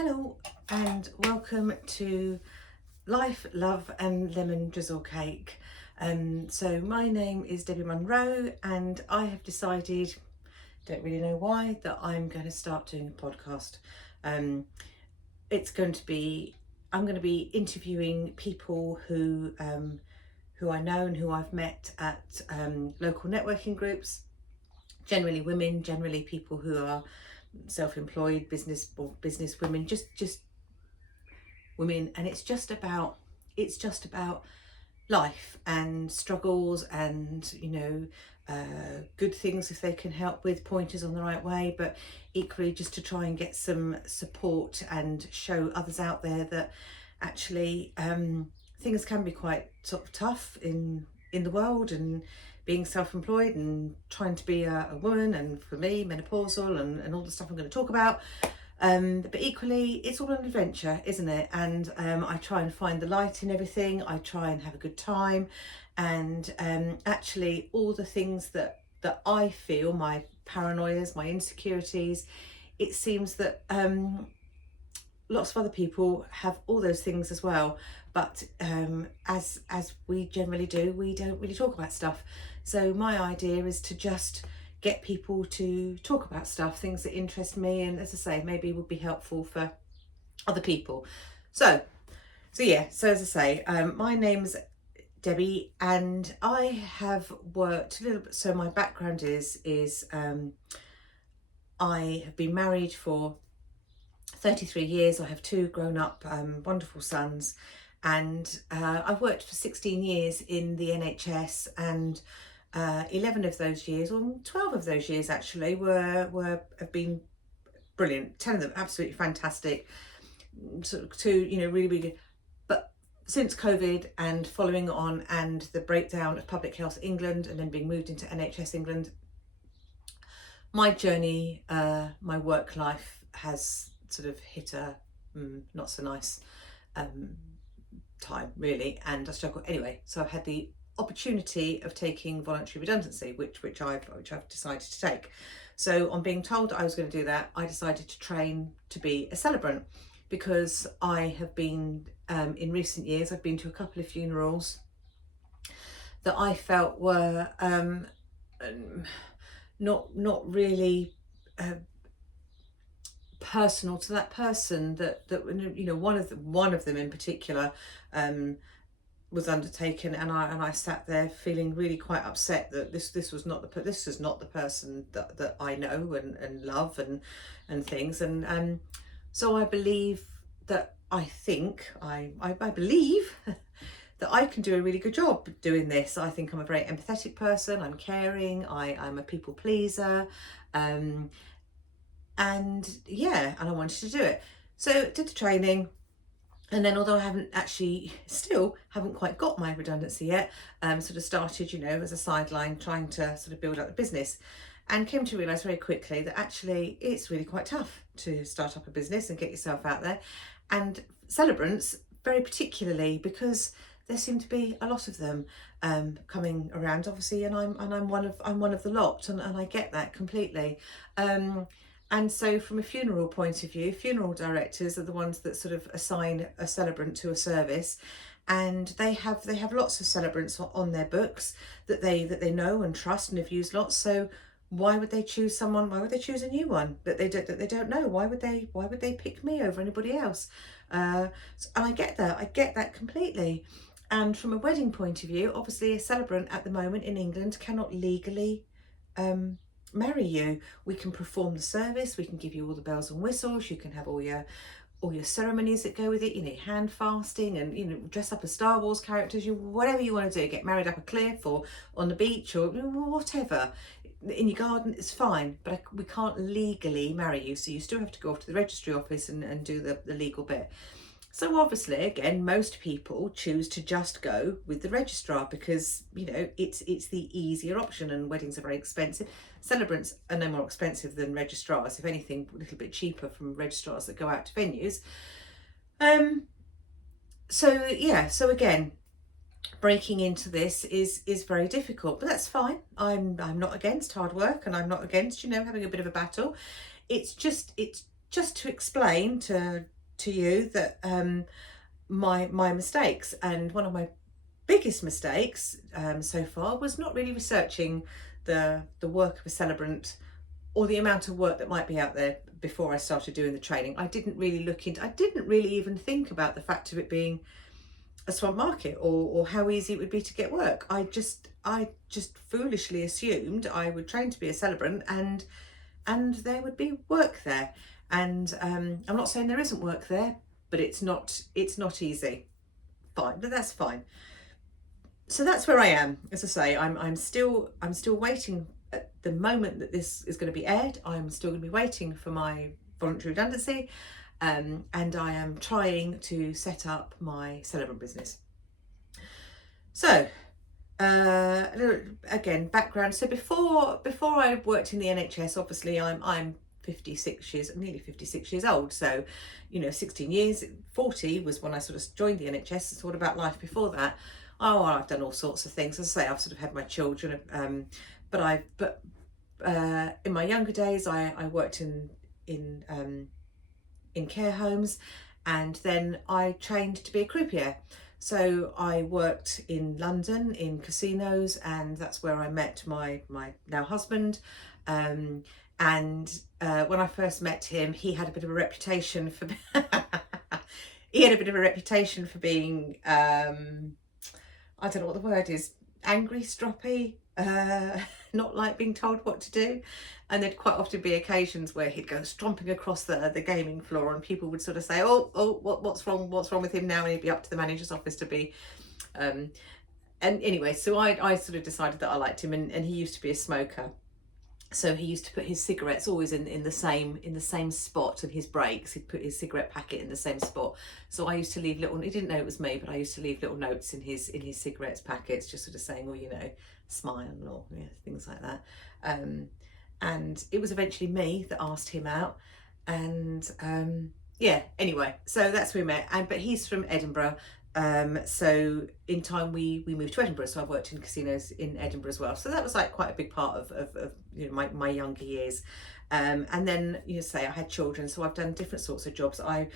Hello and welcome to Life, Love and Lemon Drizzle Cake. So my name is Debbie Munro and I have decided, don't really know why, that I'm going to start doing a podcast. It's going to be, I'm going to be interviewing people who I know and who I've met at local networking groups, generally women, generally people who are self-employed, business women, just women, and it's just about life and struggles and good things if they can help with pointers on the right way, but equally just to try and get some support and show others out there that actually things can be quite sort of tough in the world, and being self-employed and trying to be a woman, and for me menopausal and all the stuff I'm going to talk about. But equally, it's all an adventure, isn't it? And I try and find the light in everything. I try and have a good time. And actually, all the things that I feel, my paranoias, my insecurities, it seems that lots of other people have all those things as well. But as we generally do, we don't really talk about stuff. So my idea is to just get people to talk about stuff, things that interest me, and as I say, maybe would be helpful for other people. So as I say, my name's Debbie, and I have worked a little bit. So my background is I have been married for 33 years. I have two grown-up wonderful sons, and I've worked for 16 years in the NHS, and 11 of those years, or 12 of those years actually, have been brilliant. 10 of them absolutely fantastic. Two, really, really good. But since COVID and following on, and the breakdown of Public Health England, and then being moved into NHS England, my journey, my work life has sort of hit a not so nice time, really, and I struggle anyway. So I've had the opportunity of taking voluntary redundancy, which I've decided to take. So on being told that I was going to do that, I decided to train to be a celebrant, because I have been in recent years, I've been to a couple of funerals that I felt were not really personal to that person, that one of them in particular was undertaken, and I sat there feeling really quite upset that this is not the person that I know and love and things, and so I believe that I believe that I can do a really good job doing this. I think I'm a very empathetic person. I'm caring. I'm a people pleaser, and I wanted to do it. So did the training. And then, although I still haven't quite got my redundancy yet, sort of started, as a sideline, trying to sort of build up the business, and came to realise very quickly that actually it's really quite tough to start up a business and get yourself out there, and celebrants very particularly, because there seem to be a lot of them coming around, obviously, and I'm one of the lot, and I get that completely. And so from a funeral point of view, funeral directors are the ones that sort of assign a celebrant to a service, and they have lots of celebrants on their books that they know and trust and have used lots. So why would they choose someone? Why would they choose a new one that they don't know? Why would they pick me over anybody else? And I get that completely. And from a wedding point of view, obviously a celebrant at the moment in England cannot legally marry you. We can perform the service, we can give you all the bells and whistles, you can have all your ceremonies that go with it, hand fasting, and dress up as Star Wars characters, whatever you want to do, get married up a cliff or on the beach or whatever, in your garden, it's fine, but we can't legally marry you, so you still have to go off to the registry office and do the legal bit. So obviously, again, most people choose to just go with the registrar, because it's the easier option, and weddings are very expensive. Celebrants are no more expensive than registrars, if anything, a little bit cheaper from registrars that go out to venues. So again, breaking into this is very difficult, but that's fine. I'm not against hard work, and I'm not against having a bit of a battle. It's just to explain to you that my mistakes, and one of my biggest mistakes so far was not really researching the work of a celebrant, or the amount of work that might be out there before I started doing the training. I didn't really even think about the fact of it being a swamp market, or how easy it would be to get work. I just foolishly assumed I would train to be a celebrant, and there would be work there. And I'm not saying there isn't work there, but it's not easy. Fine, but that's fine. So that's where I am. As I say, I'm still waiting. At the moment that this is going to be aired, I'm still going to be waiting for my voluntary redundancy, and I am trying to set up my Celebrant business. So a little, again, background. So before I worked in the NHS, obviously I'm 56 years, nearly 56 years old. So, 16 years, 40 was when I sort of joined the NHS. It's all about life before that. Oh, I've done all sorts of things. As I say, I've sort of had my children, but in my younger days, I worked in care homes, and then I trained to be a croupier. So I worked in London in casinos, and that's where I met my now husband. And when I first met him, he had a bit of a reputation for being I don't know what the word is, angry, stroppy, not like being told what to do. And there'd quite often be occasions where he'd go stomping across the gaming floor, and people would sort of say, what's wrong with him now? And he'd be up to the manager's office to be, and anyway, so I sort of decided that I liked him, and he used to be a smoker. So he used to put his cigarettes always in the same spot of his breaks. He'd put his cigarette packet in the same spot. So I used to leave little, he didn't know it was me, but I used to leave little notes in his cigarettes packets, just sort of saying, smile, or things like that. And it was eventually me that asked him out. And anyway, so that's where we met. But he's from Edinburgh. So in time we moved to Edinburgh, so I've worked in casinos in Edinburgh as well. So that was like quite a big part of my younger years. And then say I had children, so I've done different sorts of jobs. I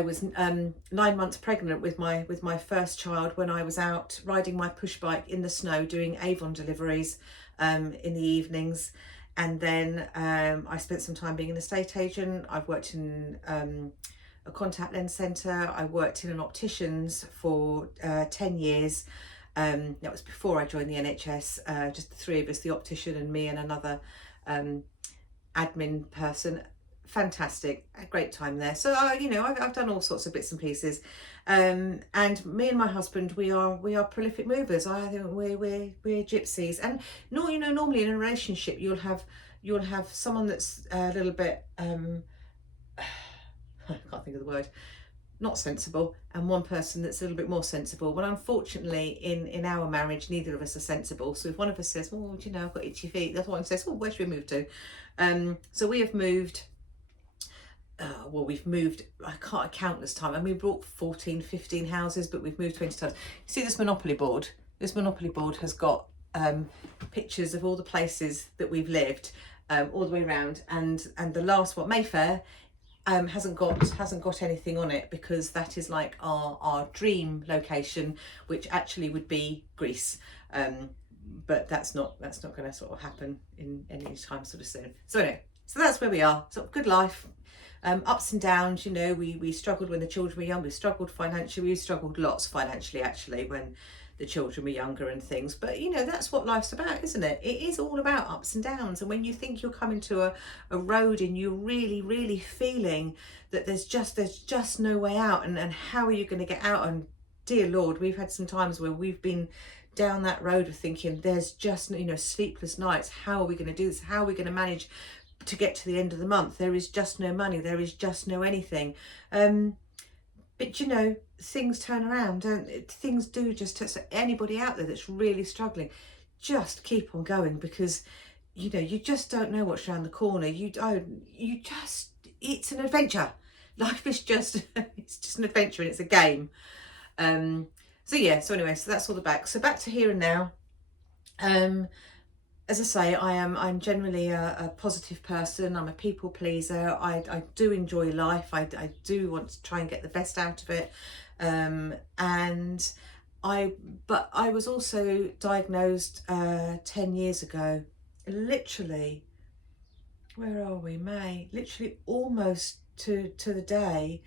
was 9 months pregnant with my first child when I was out riding my push bike in the snow doing Avon deliveries in the evenings. And then I spent some time being an estate agent. I've worked in a contact lens centre. I worked in an optician's for 10 years. That was before I joined the NHS, just the three of us, the optician and me and another admin person. Fantastic, a great time there. So I've done all sorts of bits and pieces, and me and my husband, we are prolific movers. I think we're gypsies. And normally in a relationship you'll have someone that's a little bit I can't think of the word, not sensible, and one person that's a little bit more sensible. But unfortunately in our marriage, neither of us are sensible. So if one of us says, I've got itchy feet, the other one says, where should we move to? So we have moved, we've moved, I can't count this time. I mean, we bought 14, 15 houses, but we've moved 20 times. You see this Monopoly board? This Monopoly board has got pictures of all the places that we've lived all the way around. And the last one, Mayfair, hasn't got anything on it, because that is like our dream location, which actually would be Greece. But that's not going to sort of happen in any time sort of soon. So anyway, so that's where we are. So good life. Ups and downs, we struggled when the children were young. We struggled financially. We struggled lots financially, actually, when the children were younger and things. But that's what life's about, isn't it? It is all about ups and downs. And when you think you're coming to a road and you're really, really feeling that there's just no way out, and how are you going to get out? And dear Lord, we've had some times where we've been down that road of thinking there's just sleepless nights. How are we going to do this? How are we going to manage to get to the end of the month? There is just no money. There is just no anything. But things turn around, don't things do. Just so anybody out there that's really struggling, just keep on going, because you just don't know what's around the corner. It's an adventure. Life is just it's just an adventure, and it's a game. So anyway, so that's all the back. So back to here and now. as I say, I'm generally a positive person. I'm a people pleaser. I do enjoy life. I do want to try and get the best out of it. And but I was also diagnosed 10 years ago, literally, where are we, May? Literally almost to the day,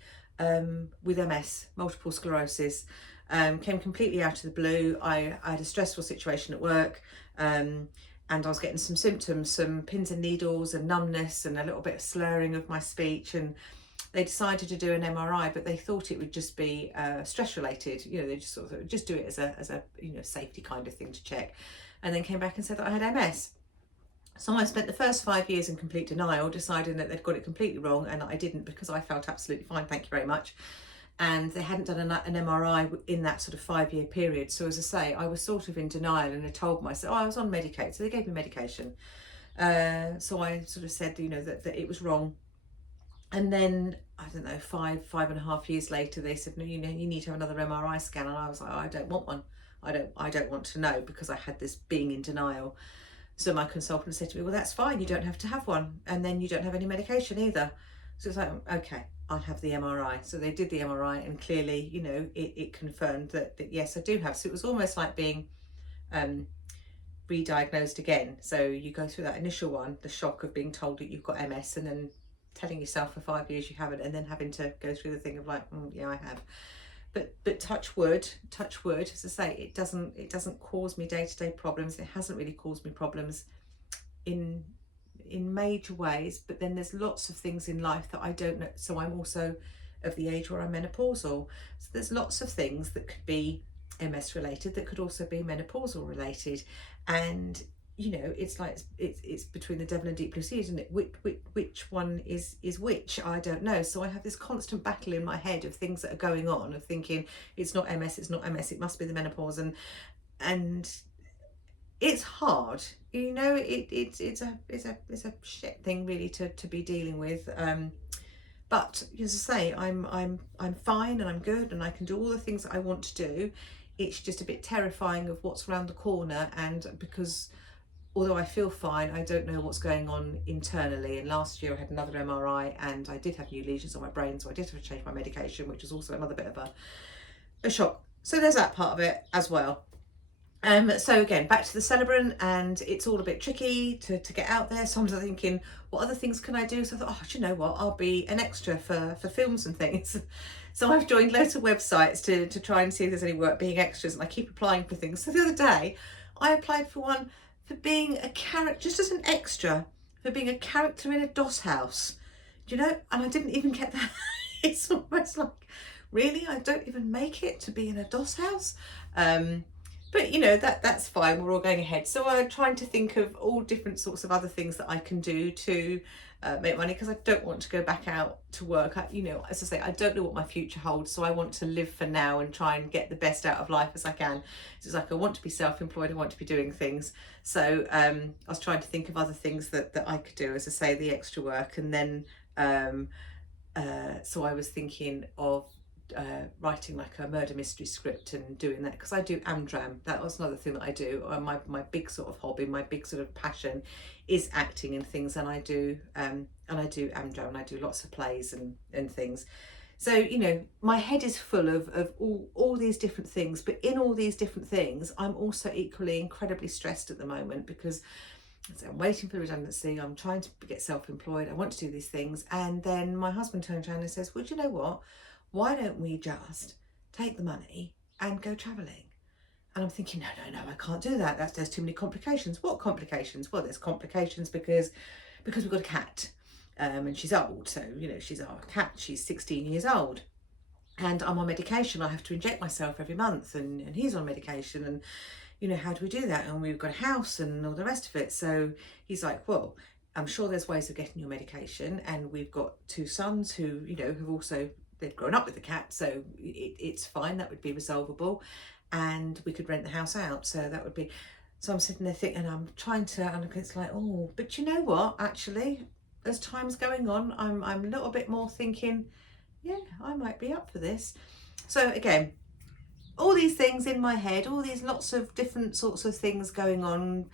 with MS, multiple sclerosis. Came completely out of the blue. I had a stressful situation at work, and I was getting some symptoms, some pins and needles and numbness and a little bit of slurring of my speech. And they decided to do an MRI, but they thought it would just be stress related. You know, they just sort of just do it as a safety kind of thing to check, and then came back and said that I had MS. So I spent the first 5 years in complete denial, deciding that they'd got it completely wrong and that I didn't, because I felt absolutely fine, thank you very much. And they hadn't done an MRI in that sort of 5 year period. So as I say, I was sort of in denial, and I told myself, I was on Medicaid. So they gave me medication. So I sort of said, that it was wrong. And then, I don't know, 5.5 years later, they said, no, you need to have another MRI scan. And I was like, I don't want one. I don't want to know, because I had this being in denial. So my consultant said to me, well, that's fine, you don't have to have one, and then you don't have any medication either. So it's like, okay, I'll have the MRI. So they did the MRI, and clearly, it confirmed that yes, I do have. So it was almost like being re-diagnosed again. So you go through that initial one, the shock of being told that you've got MS, and then telling yourself for 5 years you haven't, and then having to go through the thing of like, yeah, I have. But touch wood, as I say, it doesn't cause me day-to-day problems. It hasn't really caused me problems in major ways. But then there's lots of things in life that I don't know. So I'm also of the age where I'm menopausal. So there's lots of things that could be MS related, that could also be menopausal related. And it's like it's between the devil and deep blue sea, isn't it? Which one is which? I don't know. So I have this constant battle in my head of things that are going on, of thinking it's not MS, it must be the menopause, and it's hard. It's a shit thing really to be dealing with. But as I say, I'm fine, and I'm good, and I can do all the things that I want to do. It's just a bit terrifying of what's around the corner, and because although I feel fine, I don't know what's going on internally. And last year I had another MRI, and I did have new lesions on my brain, so I did have to change my medication, which was also another bit of a shock. So there's that part of it as well. So again, back to the Celebrant, and it's all a bit tricky to get out there. So I'm thinking, what other things can I do? So I thought, do you know what? I'll be an extra for films and things. So I've joined loads of websites to try and see if there's any work being extras, and I keep applying for things. So the other day, I applied for one for being a character, just as an extra, for being a character in a doss house, and I didn't even get that. It's almost like, really, I don't even make it to be in a doss house. But that's fine, we're all going ahead. So I'm trying to think of all different sorts of other things that I can do to make money, because I don't want to go back out to work. As I say, I don't know what my future holds, so I want to live for now and try and get the best out of life as I can. So it's like, I want to be self-employed, I want to be doing things. So I was trying to think of other things that I could do, as I say, the extra work. And then so I was thinking of writing like a murder mystery script and doing that, because I do Amdram. That was another thing that I do. My big sort of hobby, my big sort of passion is acting and things, and I do Amdram, and I do lots of plays and things. So my head is full of all these different things, but in all these different things I'm also equally incredibly stressed at the moment, because I'm waiting for the redundancy, I'm trying to get self-employed, I want to do these things. And then my husband turns around and says, well, do you know what, why don't we just take the money and go travelling? And I'm thinking, no, I can't do that. There's too many complications. What complications? Well, there's complications because we've got a cat, and she's old. So, she's our cat. She's 16 years old. And I'm on medication. I have to inject myself every month, and he's on medication. And, how do we do that? And we've got a house and all the rest of it. So he's like, well, I'm sure there's ways of getting your medication. And we've got 2 sons who, have also, they've grown up with the cat. So it's fine. That would be resolvable. And we could rent the house out. So that would be, so I'm sitting there thinking, and I'm trying to, and it's like, oh, but you know what, actually, as time's going on, I'm a little bit more thinking, yeah, I might be up for this. So again, all these things in my head, all these lots of different sorts of things going on,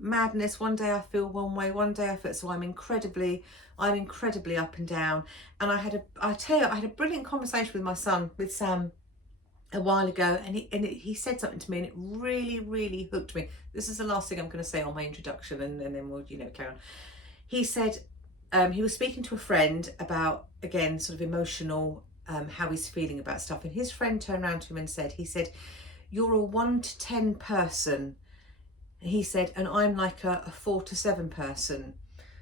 madness. One day I feel one way, one day I feel, so I'm incredibly up and down. And I had a brilliant conversation with my son, with Sam, a while ago, and he said something to me, and it really, really hooked me. This is the last thing I'm going to say on my introduction, and then we'll, carry on. He said, he was speaking to a friend about, again, sort of emotional, how he's feeling about stuff, and his friend turned around to him and said, "You're a 1 to 10 person." And he said, "And I'm like a 4 to 7 person."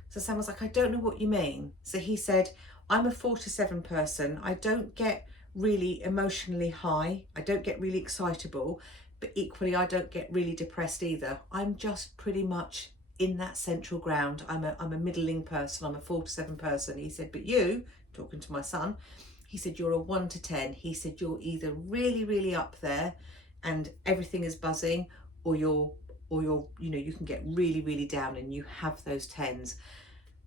So Sam was like, "I don't know what you mean." So he said, "I'm a 4 to 7 person. I don't get really emotionally high. I don't get really excitable, but equally I don't get really depressed either. I'm just pretty much in that central ground. I'm a middling person. I'm a 4 to 7 person." He said, "But you," talking to my son, he said, "you're a 1 to 10. He said, "You're either really, really up there and everything is buzzing, or you're, you can get really, really down and you have those 10s."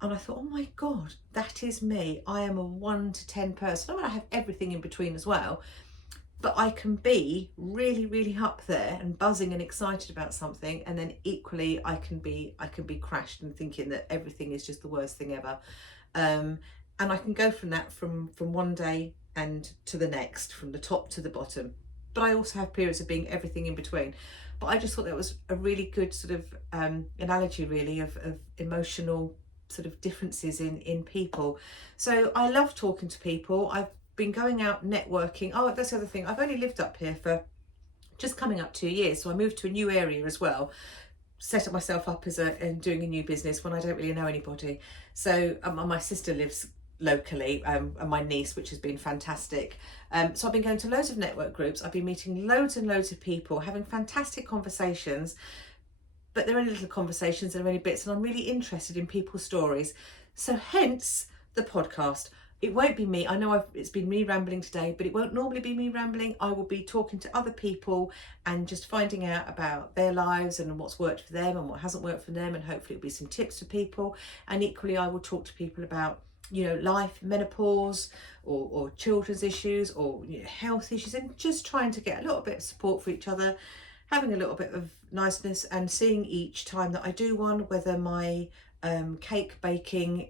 And I thought, oh my God, that is me. I am a 1 to 10 person. I mean, I have everything in between as well, but I can be really, really up there and buzzing and excited about something, and then equally I can be crashed and thinking that everything is just the worst thing ever. And I can go from that from one day and to the next, from the top to the bottom. But I also have periods of being everything in between. But I just thought that was a really good sort of analogy, really, of emotional sort of differences in people. So I love talking to people. I've been going out networking. Oh, that's the other thing. I've only lived up here for just coming up 2 years. So I moved to a new area as well, set myself up and doing a new business when I don't really know anybody. So my sister lives locally, and my niece, which has been fantastic. So I've been going to loads of network groups. I've been meeting loads and loads of people, having fantastic conversations, but they're only little conversations, they're only bits, and I'm really interested in people's stories. So hence the podcast. It won't be me. I know it's been me rambling today, but it won't normally be me rambling. I will be talking to other people and just finding out about their lives and what's worked for them and what hasn't worked for them, and hopefully it'll be some tips for people. And equally, I will talk to people about, life, menopause, or children's issues, or health issues, and just trying to get a little bit of support for each other, having a little bit of niceness, and seeing each time that I do one whether my cake baking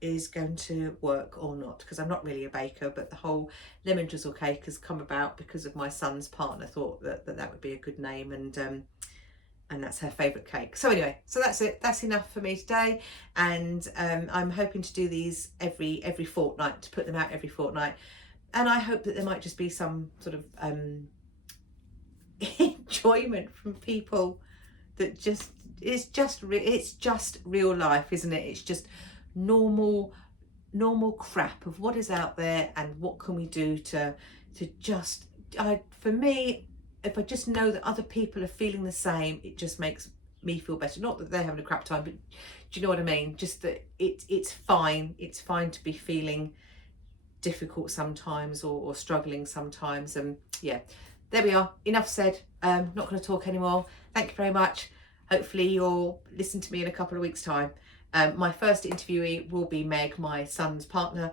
is going to work or not, because I'm not really a baker, but the whole lemon drizzle cake has come about because of my son's partner thought that would be a good name, and that's her favourite cake. So anyway, so that's it. That's enough for me today, and I'm hoping to do these every fortnight, to put them out every fortnight, and I hope that there might just be some sort of enjoyment from people that it's just real life, isn't it? It's just normal crap of what is out there, and what can we do to just, for me, if I just know that other people are feeling the same, it just makes me feel better. Not that they're having a crap time, but do you know what I mean? Just that it's fine to be feeling difficult sometimes, or struggling sometimes. And yeah, there we are. Enough said. Not going to talk anymore. Thank you very much. Hopefully you'll listen to me in a couple of weeks' time. My first interviewee will be Meg, my son's partner,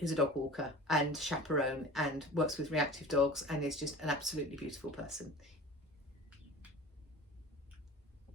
who's a dog walker and chaperone and works with reactive dogs, and is just an absolutely beautiful person.